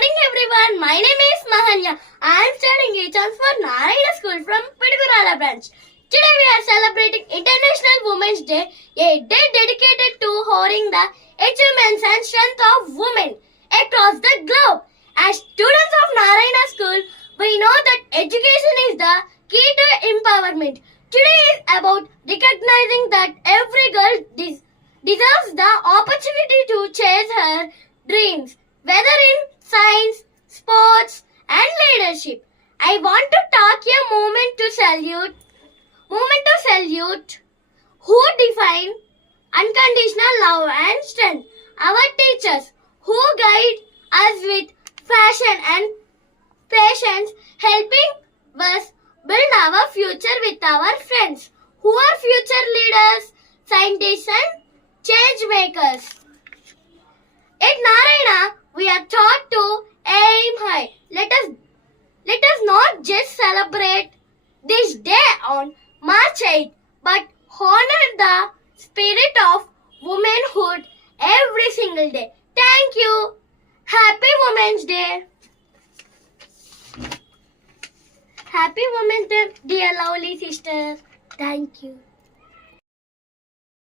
morning everyone. My name is Mahanya. I am studying HMs for Narayana School from Pidugurala branch. Today we are celebrating International Women's Day, a day dedicated to honoring the achievements and strength of women across the globe. As students of Narayana School, we know that education is the key to empowerment. Today is about recognizing that every girl deserves the opportunity to chase her dreams, whether in science, sports, and leadership. I want to talk a moment to salute who define unconditional love and strength. Our teachers who guide us with passion and patience, helping us build our future with our friends who are future leaders, scientists, and change makers. At Narayana, we are taught to aim high. Let us not just celebrate this day on March 8th, but honor the spirit of womanhood every single day. Thank you. Happy Women's Day. Happy Women's Day, dear lovely sister. Thank you.